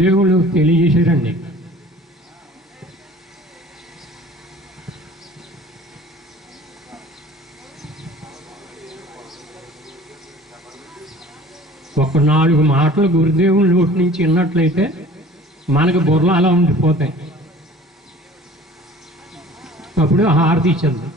గురుదేవులు తెలియజేశారండి. ఒక నాలుగు మాటలు గురుదేవుని నోటి నుంచి విన్నట్లయితే మనకు బుర్రలు అలా ఉండిపోతాయి. అప్పుడు హారతి ఇచ్చింది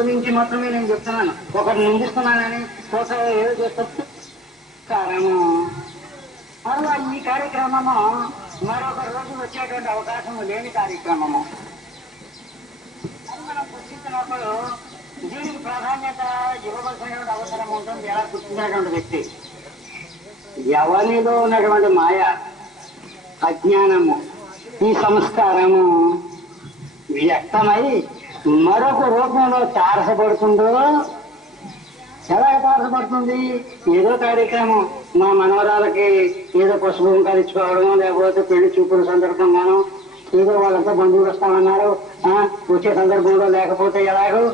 గురించి మాత్రమే నేను చెప్తున్నాను. ఒకటి నిందిస్తున్నానని కోసం ఏదో చేస్తారు కారణము మరలా ఈ కార్యక్రమము మరొక రోజు వచ్చేటువంటి అవకాశం లేని కార్యక్రమము. మనం గుర్తించినప్పుడు దీనికి ప్రాధాన్యత ఇవ్వవలసినటువంటి అవసరం ఉంటుంది. ఎలా గుర్తించినటువంటి వ్యక్తి? ఎవరిలో ఉన్నటువంటి మాయ అజ్ఞానము ఈ సంస్కారము వ్యక్తమై మరొక రూపంలో తారసపడుతుందో? ఎలా తారసపడుతుంది? ఏదో కార్యక్రమం. మా మనవరాలకి ఏదో పసుపు ఇచ్చుకోవడము లేకపోతే పెళ్ళి చూపుల సందర్భంగానో ఏదో వాళ్ళంతా బంధువులు వస్తామన్నారు. వచ్చే సందర్భంలో లేకపోతే ఎలాగో?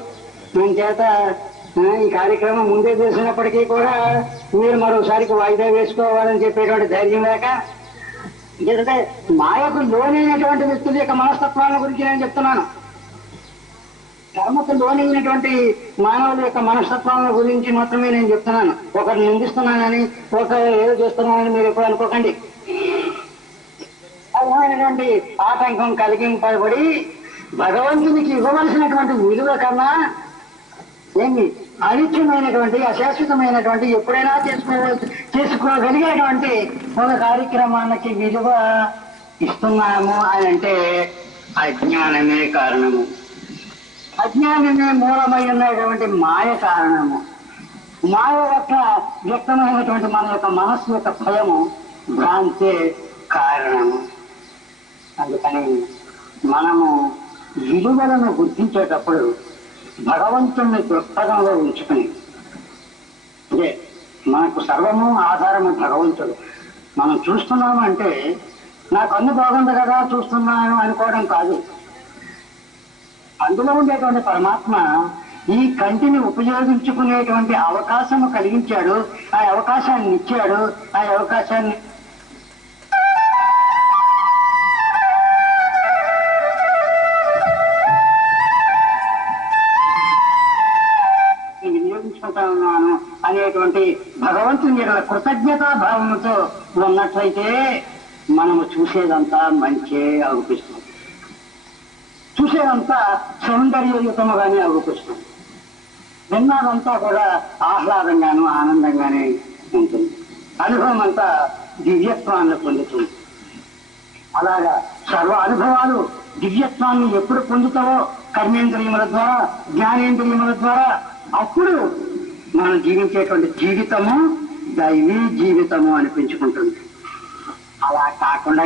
మన చేత ఈ కార్యక్రమం ముందే తెలిసినప్పటికీ కూడా మీరు మరోసారికి వాయిదా వేసుకోవాలని చెప్పేటువంటి ధైర్యం లేక ఎందుకంటే మాయకు లోనైనటువంటి వ్యక్తుల యొక్క మనస్తత్వాల గురించి నేను చెప్తున్నాను. కర్మకు లోనైనటువంటి మానవుల యొక్క మనస్తత్వాల గురించి మాత్రమే నేను చెప్తున్నాను. ఒకరు నిందిస్తున్నానని ఒకరు ఏదో చేస్తున్నానని మీరు ఎప్పుడు అనుకోకండి. అర్థమైనటువంటి ఆటంకం కలిగింపబడి భగవంతునికి ఇవ్వవలసినటువంటి విలువ కన్నా ఏంటి అనిత్యమైనటువంటి అశాశ్వతమైనటువంటి ఎప్పుడైనా చేసుకోవచ్చు చేసుకోగలిగేటువంటి ఒక కార్యక్రమానికి విలువ ఇస్తున్నాము అని అంటే అజ్ఞానమే కారణము. అజ్ఞానమే మూలమై ఉన్నటువంటి మాయ కారణము. మాయ యొక్క వ్యక్తమైనటువంటి మన యొక్క మనస్సు యొక్క భయము భ్రాంతే కారణము. అందుకని మనము విలువలను గుర్తించేటప్పుడు భగవంతుని దృక్పథంలో ఉంచుకుని అదే మనకు సర్వము ఆధారము భగవంతుడు. మనం చూస్తున్నాము అంటే నాకు అన్ని బాగుంది కదా చూస్తున్నాను అనుకోవడం కాదు. అందులో ఉండేటువంటి పరమాత్మ ఈ కంటిని ఉపయోగించుకునేటువంటి అవకాశం కలిగించాడు. ఆ అవకాశాన్ని ఇచ్చాడు. ఆ అవకాశాన్ని వినియోగించుకుంటా ఉన్నాను అనేటువంటి భగవంతుని యొక్క కృతజ్ఞతా భావంతో ఉన్నట్లయితే మనము చూసేదంతా మంచే అనిపిస్తుంది విషయమంతా సౌందర్యయుతముగానే అనిపిస్తుంది విన్నదంతా కూడా ఆహ్లాదంగాను ఆనందంగానే ఉంటుంది. అనుభవం అంతా దివ్యత్వాన్ని పొందుతుంది. అలాగా సర్వ అనుభవాలు దివ్యత్వాన్ని ఎప్పుడు పొందుతావో కర్మేంద్రియముల ద్వారా జ్ఞానేంద్రియముల ద్వారా అప్పుడు మనం జీవించేటువంటి జీవితము దైవీ జీవితము అనిపించుకుంటుంది. అలా కాకుండా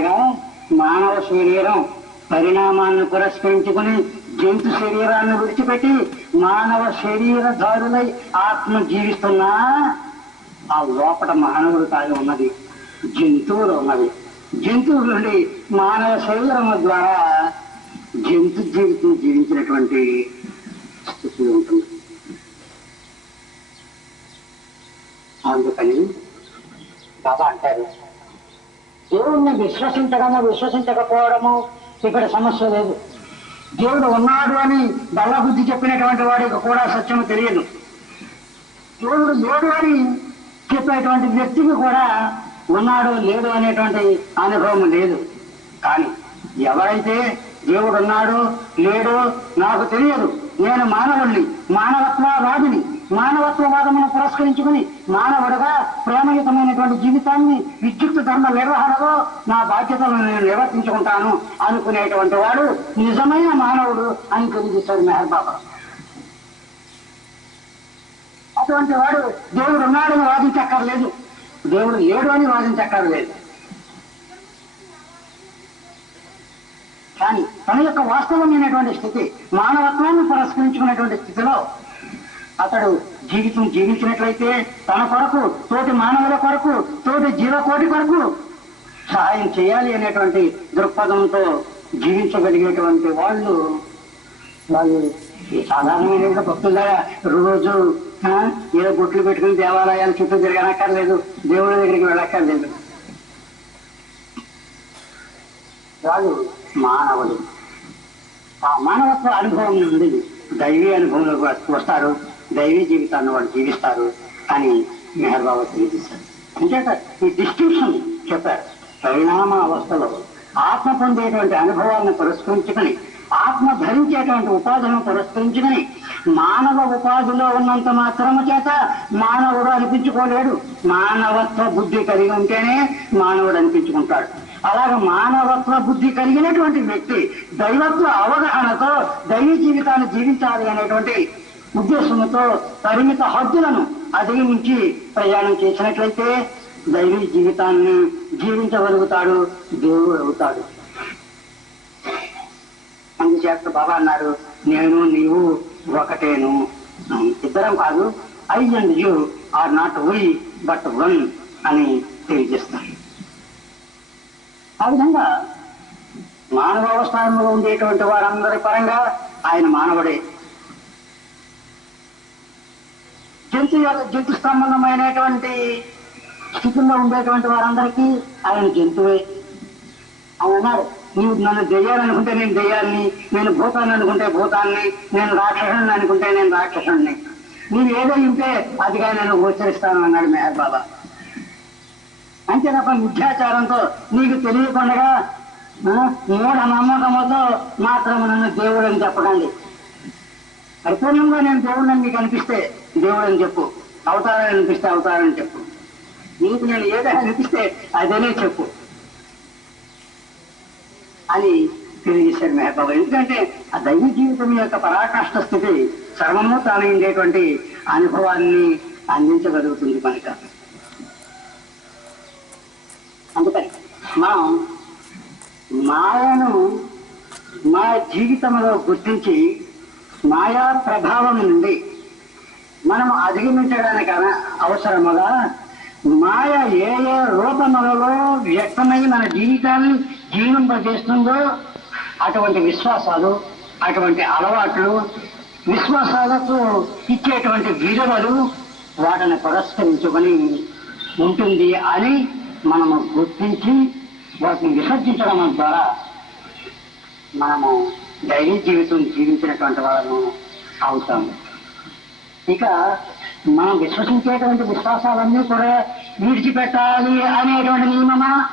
మానవ శరీరం పరిణామాలను పురస్కరించుకుని జంతు శరీరాన్ని విడిచిపెట్టి మానవ శరీరధారులై ఆత్మ జీవిస్తున్నా ఆ లోపల మానవుడు తాగి ఉన్నది జంతువులు ఉన్నది. జంతువుల నుండి మానవ శరీరం ద్వారా జంతు జీవితం జీవించినటువంటి స్థితి ఉంటుంది. అందుకని బాబా అంటారు దేవుణ్ణి విశ్వసించడము విశ్వసించకపోవడము ఇక్కడ సమస్య లేదు. దేవుడు ఉన్నాడు అని బల్ల బుద్ధి చెప్పినటువంటి వాడికి కూడా సత్యము తెలియదు. దేవుడు లేడు అని చెప్పేటువంటి వ్యక్తికి కూడా ఉన్నాడు లేడు అనేటువంటి అనుభవం లేదు. కానీ ఎవరైతే దేవుడు ఉన్నాడు లేడు నాకు తెలియదు. నేను మానవుణ్ణి మానవత్వవాదిని. మానవత్వవాదమును పురస్కరించుకుని మానవుడుగా ప్రేమయుతమైనటువంటి జీవితాన్ని విద్యుత్ ధర్మ నిర్వహణలో నా బాధ్యతలను నేను నిర్వర్తించుకుంటాను అనుకునేటువంటి వాడు నిజమైన మానవుడు అని తెలియజేశాడు మెహర్ బాబా. అటువంటి వాడు దేవుడు ఉన్నాడని వాదించక్కర్లేదు. దేవుడు లేడు అని వాదించక్కర్లేదు. కానీ తన యొక్క వాస్తవమైనటువంటి స్థితి మానవత్వాన్ని పురస్కరించుకునేటువంటి స్థితిలో అతడు జీవితం జీవించినట్లయితే తన కొరకు తోటి మానవుల కొరకు తోటి జీవకోటి కొరకు సహాయం చేయాలి అనేటువంటి దృక్పథంతో జీవించగలిగేటువంటి వాళ్ళు వాళ్ళు సాధారణమైన భక్తులాగా రోజు ఏదో బొట్లు పెట్టుకుని దేవాలయాల చుట్టూ తిరగనక్కర్లేదు దేవుడి దగ్గరికి వెళ్ళక్కర్లేదు. వాళ్ళు మానవులు. ఆ మానవత్వ అనుభవం నుండి దైవీ అనుభవంలోకి వస్తారు. దైవీ జీవితాన్ని వాళ్ళు జీవిస్తారు అని మెహర్ బాబా తెలియజేశారు. అంచేత ఈ డిస్టింక్షన్ చెప్పారు. పరిణామ అవస్థలో ఆత్మ పొందేటువంటి అనుభవాలను పురస్కరించుకొని ఆత్మ ధరించేటువంటి ఉపాధులను పురస్కరించుకుని మానవ ఉపాధిలో ఉన్నంత మాత్రము చేత మానవుడు అనిపించుకోలేడు. మానవత్వ బుద్ధి కలిగి ఉంటేనే మానవుడు అనిపించుకుంటాడు. అలాగ మానవత్వ బుద్ధి కలిగినటువంటి వ్యక్తి దైవత్వ అవగాహనతో దైవ జీవితాన్ని జీవించాలి అనేటువంటి ఉద్దేశంతో పరిమిత హద్దులను అధిగమించి ప్రయాణం చేసినట్లయితే దైవీ జీవితాన్ని జీవించగలుగుతాడు దేవుడు అవుతాడు. అందుచేత బాబా అన్నారు నేను నీవు ఒకటేను. ఇద్దరం కాదు. I and you are not why but one అని తెలియజేస్తాను ఆ విధంగా మానవావస్థానంలో ఉండేటువంటి వారందరి పరంగా ఆయన మానవుడే. జంతు జంతు సంబంధమైనటువంటి స్థితిలో ఉండేటువంటి వారందరికీ ఆయన జంతువే. ఆయన అన్నారు నన్ను దెయ్యాలనుకుంటే నేను దెయ్యాన్ని నేను భూతాన్ని అనుకుంటే భూతాన్ని నేను రాక్షసుని అనుకుంటే నేను రాక్షసుని. నేను ఏదో ఉంటే అదిగా నేను గోచరిస్తాను అన్నాడు మేహర్ బాబా. అంతే తప్ప మిథ్యాచారంతో నీకు తెలియకుండా మూఢ నమ్మకముతో మాత్రం నన్ను దేవుడు అని చెప్పకండి. పరిపూర్ణంగా నేను దేవుడిని నీకు అనిపిస్తే దేవుడు అని చెప్పు. అవతారాన్ని అనిపిస్తే అవతారని చెప్పు. నీకు నేను ఏదో అనిపిస్తే అదేనే చెప్పు. అని తెలియజేశాడు మెహబాబా ఎందుకంటే ఆ దైవ జీవితం యొక్క పరాకాష్ట స్థితి సర్వము తాను అనుభవాన్ని అందించగలుగుతుంది మనక అందుకని మనం మాయను మా జీవితంలో గుర్తించి మాయా ప్రభావం నుండి మనం అధిగమించడానికి అన- అవసరముగా మాయ ఏ ఏ రూపములలో వ్యక్తమై మన జీవితాన్ని జీవింపజేస్తుందో అటువంటి విశ్వాసాలు అటువంటి అలవాట్లు విశ్వాసాలకు ఇచ్చేటువంటి విలువలు వాటిని పురస్కరించుకొని ఉంటుంది అని మనము గుర్తించి వాటిని విసర్జించడం ద్వారా మనము డైలీ జీవితం జీవించినటువంటి వాళ్ళను అవుతాము. ఇక మనం విశ్వసించేటువంటి విశ్వాసాలన్నీ కూడా విడిచిపెట్టాలి అనేటువంటి నియమమా?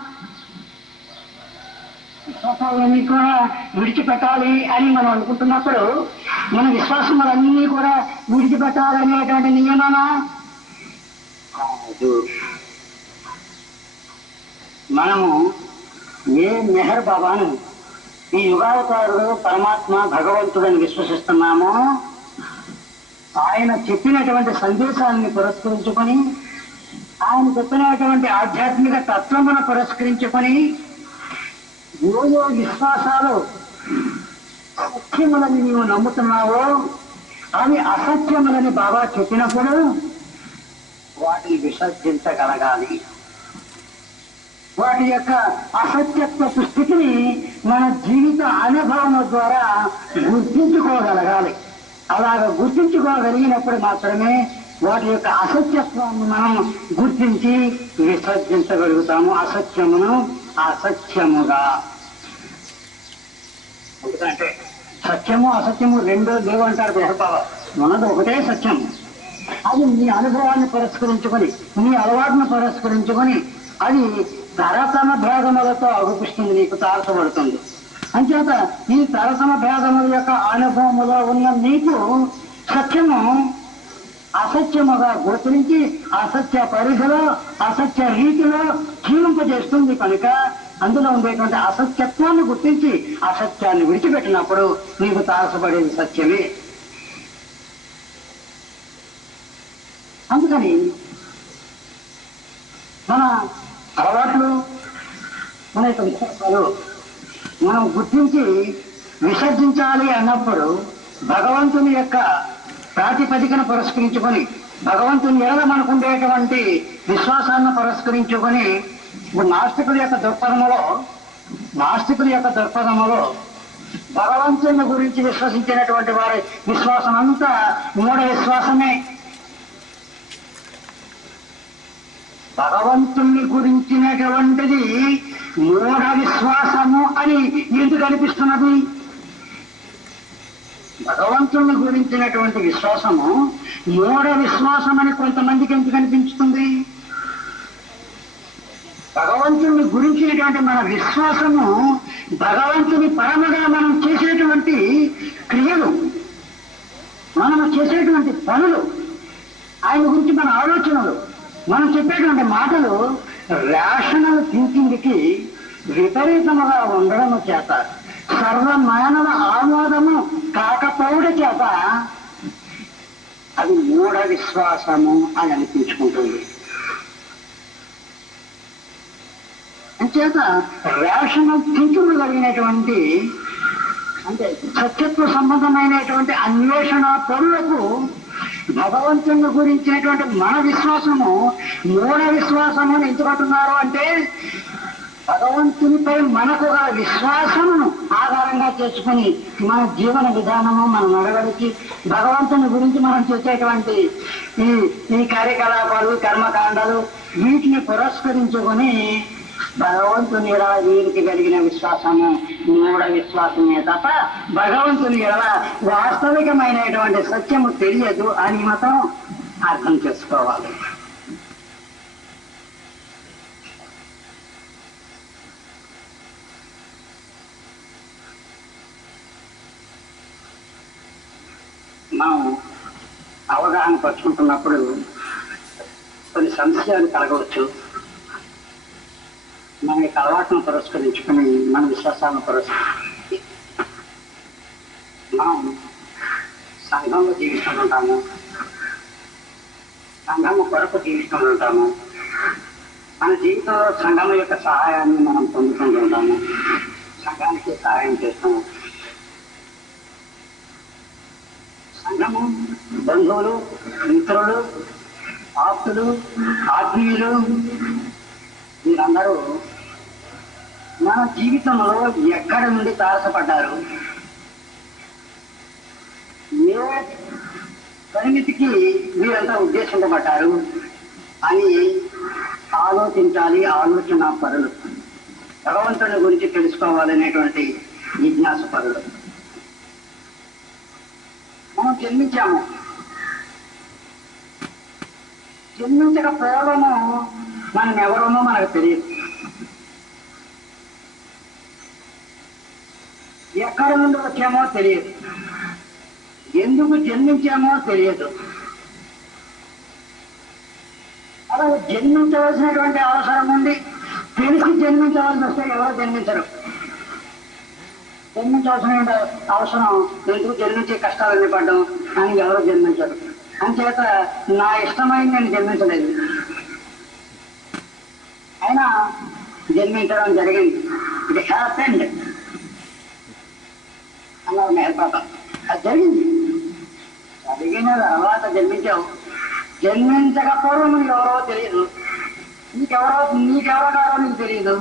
విశ్వాసాలన్నీ కూడా విడిచిపెట్టాలి అని మనం అనుకుంటున్నప్పుడు మన విశ్వాసములన్నీ కూడా విడిచిపెట్టాలనేటువంటి నియమమా? కాదు. మనము ఏ మెహర్ బాబాను ఈ యుగావతారుడు పరమాత్మ భగవంతుడని విశ్వసిస్తున్నాము. ఆయన చెప్పినటువంటి సందేశాన్ని పురస్కరించుకొని ఆయన చెప్పినటువంటి ఆధ్యాత్మిక తత్వమును పురస్కరించుకొని ఏదో విశ్వాసాలు సత్యములని నీవు నమ్ముతున్నావో అవి అసత్యములని బాబా చెప్పినప్పుడు వాటిని విసర్జించగలగాలి. వాటి యొక్క అసత్యత్వపు స్థితిని మన జీవిత అనుభవం ద్వారా గుర్తించుకోగలగాలి. అలాగ గుర్తించుకోగలిగినప్పుడు మాత్రమే వాటి యొక్క అసత్యత్వాన్ని మనం గుర్తించి విసర్జించగలుగుతాము. అసత్యమును అసత్యముగా. ఎందుకంటే సత్యము అసత్యము రెండు లేవంటారు గృహపావ మనది ఒకటే సత్యం. అది నీ అనుభవాన్ని పురస్కరించుకొని నీ అలవాటును పురస్కరించుకొని అది తరతమ భేదములతో అగుపిస్తుంది నీకు తారసపడుతుంది. అంచేత ఈ తరతమ భేదముల యొక్క అనుభవములో ఉన్న నీకు సత్యము అసత్యముగా గోచరించి అసత్య పరిధిలో అసత్య రీతిలో జీవింపజేస్తుంది కనుక అందులో ఉండేటువంటి అసత్యత్వాన్ని గుర్తించి అసత్యాన్ని విడిచిపెట్టినప్పుడు నీకు తారసపడేది సత్యమే. అందుకని మన అలవాట్లు మన యొక్క విశ్వాసాలు మనం గుర్తించి విసర్జించాలి అన్నప్పుడు భగవంతుని యొక్క ప్రాతిపదికను పురస్కరించుకొని భగవంతుని ఎడల మనకు ఉండేటువంటి విశ్వాసాన్ని పురస్కరించుకొని ఇప్పుడు నాస్తికుల యొక్క దృక్పథములో నాస్తికుల యొక్క దృక్పథములో భగవంతుని గురించి విశ్వసించినటువంటి వారి విశ్వాసం అంతా మూఢ విశ్వాసమే. భగవంతుణ్ణి గురించినటువంటిది మూఢ విశ్వాసము అని ఎందుకు అనిపిస్తున్నది? భగవంతుణ్ణి గురించినటువంటి విశ్వాసము మూఢ విశ్వాసం అని కొంతమందికి ఎందుకు అనిపించుతుంది? భగవంతుణ్ణి గురించినటువంటి మన విశ్వాసము భగవంతుని పరమగా మనం చేసేటువంటి క్రియలు మనము చేసేటువంటి పనులు ఆయన గురించి మన ఆలోచనలు మనం చెప్పేటువంటి మాటలు రేషనల్ థింకింగ్కి విపరీతముగా ఉండడం చేత సర్వ మానవ ఆమోదము కాకపోవడం చేత అది మూఢ విశ్వాసము అని అనిపించుకుంటుంది. అంచేత రేషనల్ థింకింగ్ కలిగినటువంటి అంటే సత్యత్వ సంబంధమైనటువంటి అన్వేషణ పరులకు భగవంతుని గురించినటువంటి మన విశ్వాసము మూఢ విశ్వాసము అని ఎంచుకుంటున్నారు అంటే భగవంతునిపై మనకు గల విశ్వాసమును ఆధారంగా చేసుకుని మన జీవన విధానము మన నడవడికి భగవంతుని గురించి మనం చేసేటువంటి ఈ ఈ కార్యకలాపాలు కర్మకాండాలు వీటిని పురస్కరించుకొని భగవంతుని ఎడల వీరికి కలిగిన విశ్వాసము మూఢ విశ్వాసమే తప్ప భగవంతుని ఎడల వాస్తవికమైనటువంటి సత్యము తెలియదు అని మాత్రం అర్థం చేసుకోవాలి. మనం అవగాహన పరుచుకుంటున్నప్పుడు కొన్ని సంశయాలు కలగవచ్చు. మన యొక్క అలవాటును పురస్కరించుకుని మన విశ్వాసాలను పురస్కరించి మనం సంఘంలో జీవిస్తూ ఉంటాము. సంఘము కొరకు జీవిస్తూ ఉంటాము. మన జీవితంలో సంఘం యొక్క సహాయాన్ని మనం పొందుతూ ఉంటాము. సంఘానికి సహాయం చేస్తాము. సంఘము బంధువులు మిత్రులు ఆప్తులు ఆత్మీయులు వీరందరూ మన జీవితంలో ఎక్కడ నుండి తారసపడ్డారు? ఏ పరిమితికి వీరంతా ఉద్దేశించబడ్డారు అని ఆలోచించాలి ఆలోచన పరులు. భగవంతుని గురించి తెలుసుకోవాలనేటువంటి జిజ్ఞాస పరులు. మనం జన్మించాము. జన్మించక పూర్వము మనం ఎవరునో మనకు తెలియదు. ఎక్కడ నుండి వచ్చామో తెలియదు. ఎందుకు జన్మించామో తెలియదు. అలా జన్మించవలసినటువంటి అవసరం ఉంది తెలిసి జన్మించవలసి వస్తే ఎవరు జన్మించరు? జన్మించవలసిన అవసరం ఎందుకు జన్మించే కష్టాలన్నీ పడ్డం అని ఎవరు జన్మించరు. అంచేత నా ఇష్టమైన నేను జన్మించలేదు. ఆయన జన్మించడం జరిగింది. ఇది హ్యాపెండ్ అన్నారు మేల్పాత అది జరిగింది. జరిగిన తర్వాత జన్మించావు. జన్మించక పూర్వం నీకు ఎవరో తెలియదు. నీకెవరో నీకెవరో నీకు తెలియదు.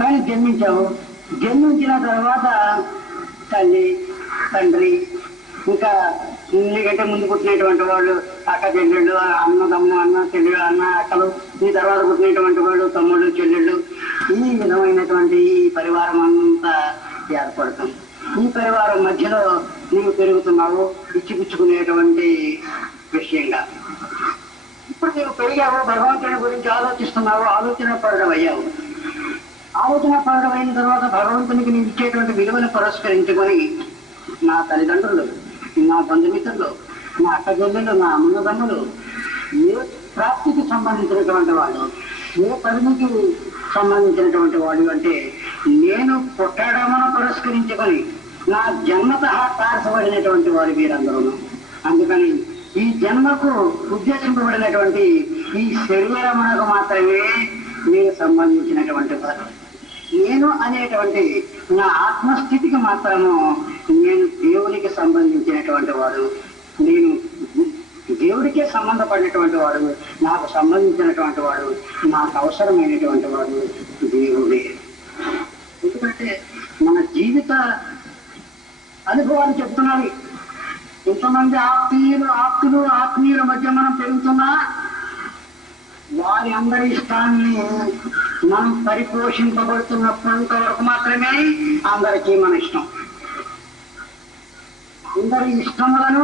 కానీ జన్మించావు. జన్మించిన తర్వాత తల్లి తండ్రి ఇంకా నీకంటే ముందు పుట్టినటువంటి వాళ్ళు అక్క చెల్లెళ్ళు అన్నదమ్మ అన్న చెల్లెళ్ళు అన్న అక్కలు ఈ తర్వాత పుట్టినటువంటి వాళ్ళు తమ్ముళ్ళు చెల్లెళ్ళు ఈ విధమైనటువంటి ఈ పరివారం అంతా ఏర్పడుతుంది ఈ పరివారం మధ్యలో నీవు పెరుగుతున్నావు ఇచ్చిపుచ్చుకునేటువంటి విషయంగా. ఇప్పుడు నీవు పెరిగావు భగవంతుని గురించి ఆలోచిస్తున్నావు ఆలోచన పడడం అయ్యావు ఆలోచన పడడం అయిన తర్వాత భగవంతునికి నీవు ఇచ్చేటువంటి విలువను పురస్కరించుకొని నా తల్లిదండ్రులు నా బంధుమిత్రులు నా అక్క నా అమ్మదమ్ములు ఏ ప్రాప్తికి సంబంధించినటువంటి వాళ్ళు ఏ పరిధికి సంబంధించినటువంటి వాళ్ళు అంటే నేను పుట్టడమును పురస్కరించుకొని నా జన్మత తారసబడినటువంటి వాడు వీరందరూ. అందుకని ఈ జన్మకు ఉద్దేశింపబడినటువంటి ఈ శరీరమునకు మాత్రమే నేను సంబంధించినటువంటి వారు. నేను అనేటువంటి నా ఆత్మస్థితికి మాత్రము నేను దేవునికి సంబంధించినటువంటి వాడు నేను దేవుడికే సంబంధపడినటువంటి వాడు నాకు సంబంధించినటువంటి వాడు నాకు అవసరమైనటువంటి వాడు దేవుడే. ఎందుకంటే మన జీవిత అనుభవాలు చెప్తున్నవి ఎంతమంది ఆత్మీయులు ఆప్తులు ఆత్మీయుల మధ్య మనం పెరుగుతున్నా వారి అందరి ఇష్టాన్ని మనం పరిపోషింపబడుతున్నప్పటి వరకు మాత్రమే అందరికీ మన ఇష్టం. అందరి ఇష్టములను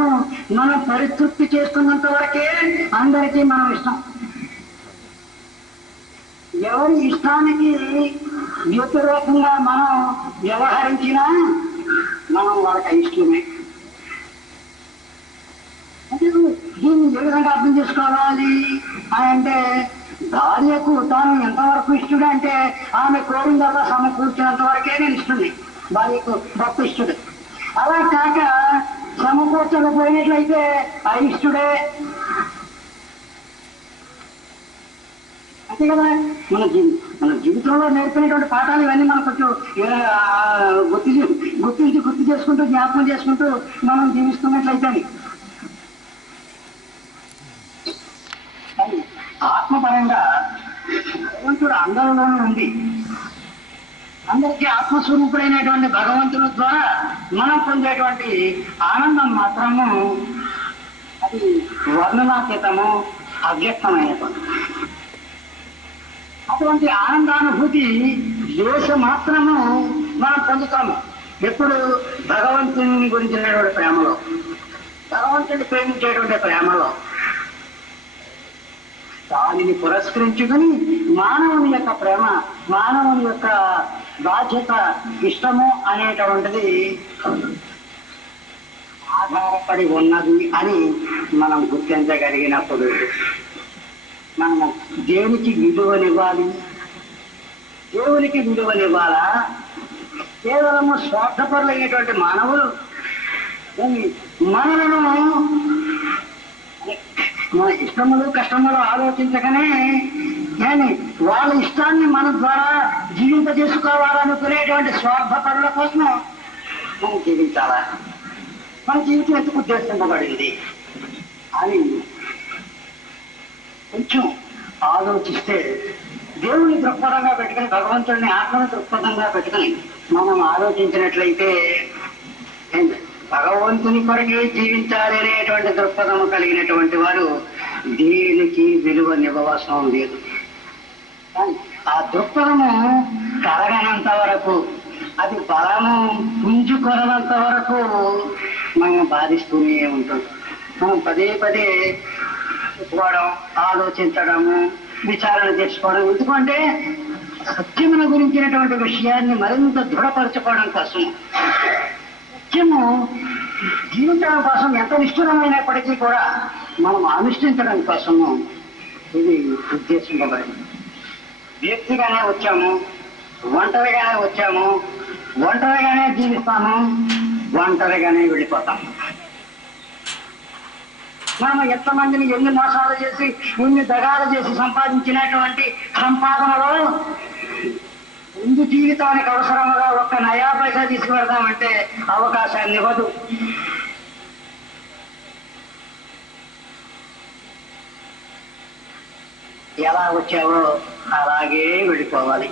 మనం పరితృప్తి చేస్తున్నంత వరకే అందరికీ మనం ఇష్టం. ఎవరి ఇష్టానికి వ్యతిరేకంగా మనం వ్యవహరించినా మనం వాళ్ళకి ఇష్టమే అంటే దీన్ని ఏ విధంగా అర్థం చేసుకోవాలి? అని అంటే భార్యకు తాను ఎంతవరకు ఇష్టడు అంటే ఆమె కోరిందల్లా సమకూర్చినంత వరకే నేను ఇస్తుంది భార్యకు భక్తి ఇష్టడు. అలా కాక సమకూర్చకపోయినట్లయితే అయిష్టుడే. అంతే కదా? మన మన జీవితంలో నేర్పినటువంటి పాఠాలు ఇవన్నీ మనం కొంచెం గుర్తు గుర్తించి గుర్తు చేసుకుంటూ జ్ఞాపకం చేసుకుంటూ మనం జీవిస్తున్నట్లయితే. ఆత్మపరంగా భగవంతుడు అందరిలోనూ ఉంది. అందరికీ ఆత్మస్వరూపుడైనటువంటి భగవంతుని ద్వారా మనం పొందేటువంటి ఆనందం మాత్రము అది వర్ణనాతీతము అవ్యక్తమైనటువంటి అటువంటి ఆనందానుభూతి దేశ మాత్రము మనం పొందుతాము. ఎప్పుడు భగవంతుని గురించినటువంటి ప్రేమలో భగవంతుని ప్రేమించేటువంటి ప్రేమలో. దానిని పురస్కరించుకుని మానవుని యొక్క ప్రేమ మానవుని యొక్క బాధ్యత ఇష్టము అనేటువంటిది ఆధారపడి ఉన్నది అని మనం గుర్తించగలిగినప్పుడు మనము దేవునికి విలువనివ్వాలి. దేవునికి విలువనివ్వాలా? కేవలము స్వార్థపరులైనటువంటి మానవులు? మనలను మన ఇష్టములు కష్టములు ఆలోచించకనే కానీ వాళ్ళ ఇష్టాన్ని మన ద్వారా జీవింపజేసుకోవాలనుకునేటువంటి స్వార్థపరుల కోసం మనం జీవించాలా? మన జీవితం ఎందుకు ఉద్దేశింపబడింది అని కొంచెం ఆలోచిస్తే దేవుని దృక్పథంగా పెట్టుకుని భగవంతుడిని ఆత్మను దృక్పథంగా పెట్టుకుని మనం ఆలోచించినట్లయితే భగవంతుని కొరకే జీవించాలి అనేటువంటి దృక్పథం కలిగినటువంటి వారు దేనికి విలువనివ్వవసరం లేదు. ఆ దృక్పథము కరగనంత వరకు అది బలము పుంజుకొనంత వరకు మనం బాధిస్తూనే ఉంటుంది. మనం పదే పదే చెప్పుకోవడం ఆలోచించడము విచారణ చేసుకోవడం ఎందుకంటే సత్యమున గురించినటువంటి విషయాన్ని మరింత దృఢపరచుకోవడం కోసం. సత్యము జీవించడం కోసం ఎంత నిష్ఠురమైనప్పటికీ కూడా మనం అనుష్ఠించడం కోసము ఇది ఉద్దేశించబడింది వ్యక్తిగానే వచ్చాము ఒంటరిగానే వచ్చాము ఒంటరిగానే జీవిస్తాము ఒంటరిగానే వెళ్ళిపోతాము మనం ఎంతమందిని ఎన్ని మోసాలు చేసి ఎన్ని దగాలు చేసి సంపాదించినటువంటి సంపాదనలో ముందు జీవితానికి అవసరముగా ఒక్క నయా పైసా తీసుకువెడదామంటే అవకాశాన్ని ఇవ్వదు. ఎలా వచ్చావో అలాగే వెళ్ళిపోవాలి.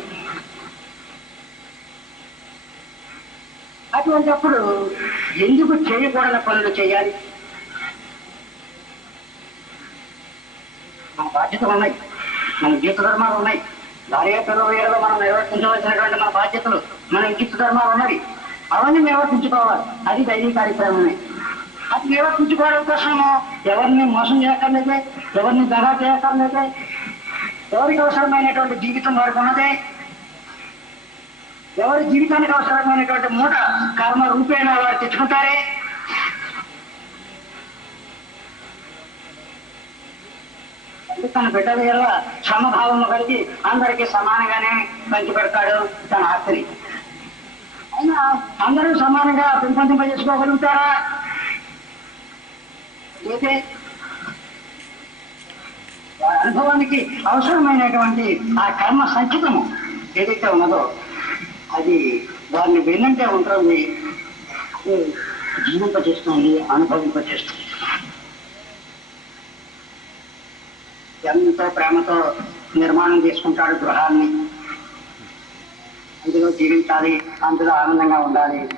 అటువంటిప్పుడు ఎందుకు చేయకూడని పనులు చేయాలి? మన బాధ్యతలు ఉన్నాయి. మన జీవిత ధర్మాలు ఉన్నాయి. భార్య పిల్లల మనం నిర్వర్తించవలసినటువంటి మన బాధ్యతలు మన జీవిత ధర్మాలు ఉన్నవి. అవన్నీ నిర్వర్తించుకోవాలి. అది దైవీ కార్యక్రమమే. అది నిర్వర్తించుకోవడం కోసము ఎవరిని మోసం చేయక్కర్లేదే? ఎవరిని దగా చేయక్కర్లేదే? ఎవరికి అవసరమైనటువంటి జీవితం వారికి ఉన్నదే ఎవరి జీవితానికి అవసరమైనటువంటి మూట కర్మ రూపేణ వారు తెచ్చుకుంటారే? తన బిడ్డల ఎలా సమభావము కలిగి అందరికీ సమానంగానే పంచిపెడతాడు తన ఆస్తిని. అయినా అందరూ సమానంగా పెంపొందింపజేసుకోగలుగుతారా? అయితే అనుభవానికి అవసరమైనటువంటి ఆ కర్మ సంచితము ఏదైతే ఉన్నదో అది వారిని వెన్నంటే ఉంటుంది అది జీవింపజేస్తుంది అనుభవింపజేస్తుంది ఎంతో ప్రేమతో నిర్మాణం చేసుకుంటాడు గృహాన్ని. అందులో జీవించాలి అందులో ఆనందంగా ఉండాలి.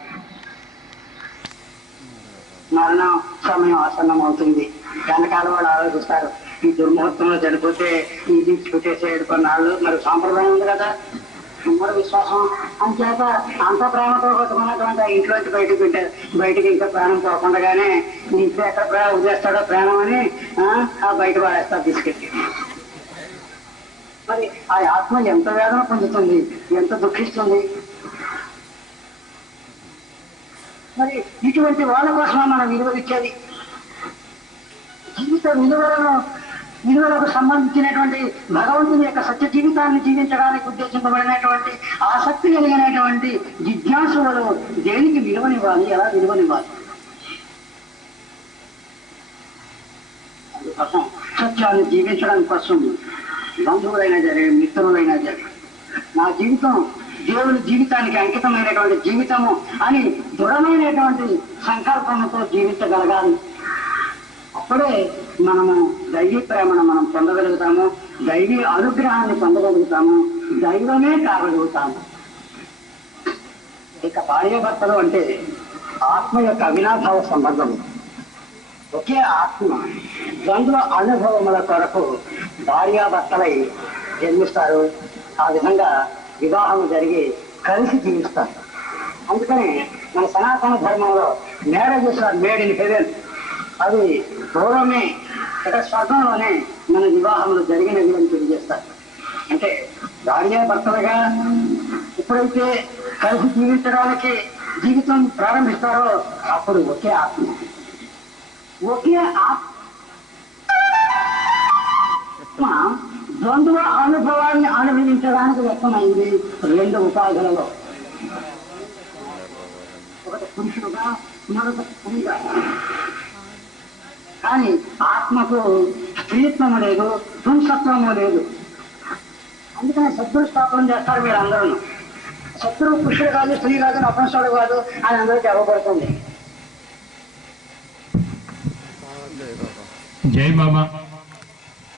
మరణం సమయం ఆసన్నం అవుతుంది వెనకాల వాళ్ళు ఆలోచిస్తారు ఈ దుర్ముహూర్తంలో చనిపోతే ఇది చుట్టేసేడు కొన్నాళ్ళు. మరి సాంప్రదాయం ఉంది కదా. ఉమ్మడి విశ్వాసం. అంచేత అంత ప్రేమతో కొట్టుకున్నటువంటి ఆ ఇంట్లోంచి బయటకు పెట్టారు బయటకు ఇంకా ప్రాణం పోకుండానే ఇంట్లో ఎక్కడ ప్రేమ వదిలేస్తాడో ప్రాణం అని ఆ, బయట పాడేస్తారు తీసుకెళ్ళి. మరి ఆ ఆత్మ ఎంత వేదన పొందుతుంది? ఎంత దుఃఖిస్తుంది? మరి ఇటువంటి వాళ్ళ కోసమే మనం విలువలు ఇచ్చేది. జీవిత విలువలను విలువలకు సంబంధించినటువంటి భగవంతుని యొక్క సత్య జీవితాన్ని జీవించడానికి ఉద్దేశింపబడినటువంటి ఆసక్తి కలిగినటువంటి జిజ్ఞాసులు దేనికి విలువనివ్వాలి? ఎలా విలువనివ్వాలి? అందుకోసం సత్యాన్ని జీవించడం కోసం బంధువులైనా సరే మిత్రులైనా సరే నా జీవితం దేవుని జీవితానికి అంకితమైనటువంటి జీవితము అని దృఢమైనటువంటి సంకల్పంతో జీవించగలగాలి. అప్పుడే మనము దైవీ ప్రేమను మనం పొందగలుగుతాము దైవీ అనుగ్రహాన్ని పొందగలుగుతాము దైవమే కాగలుగుతాము. ఇక భార్యాభర్తలు అంటే ఆత్మ యొక్క అవినాభావ సంబంధం. ఒకే ఆత్మ ద్వంద్వ అనుభవముల కొరకు భార్యాభర్తలై జన్మిస్తారు. ఆ విధంగా వివాహం జరిగి కలిసి జీవిస్తారు. అందుకని మన సనాతన ధర్మంలో marriages are made in heaven అది పూర్వమే ఇక్కడ స్వర్గంలోనే మన వివాహములు జరిగినవి అని తెలియజేస్తారు. అంటే భార్యాభర్తలుగా ఎప్పుడైతే కలిసి జీవించడానికి జీవితం ప్రారంభిస్తారో అప్పుడు ఒకే ఆత్మ. ఒకే ఆత్మ ద్వంద్వ అనుభవాన్ని అనుభవించడానికి వ్యక్తమైంది రెండు ఉపాధులలో. ఒకటి పురుషుడుగా మరొకటి స్త్రీగా. కానీ ఆత్మకు స్త్రీత్వము లేదు పుంసత్వము లేదు. అందుకని శత్రు స్థాపనం చేస్తారు మీరు అందరూ శత్రువు పురుషుడు కాదు స్త్రీ కాదు నపుంసకుడు కాదు అని అందరికీ అవ్వబడుతుంది జై బాబా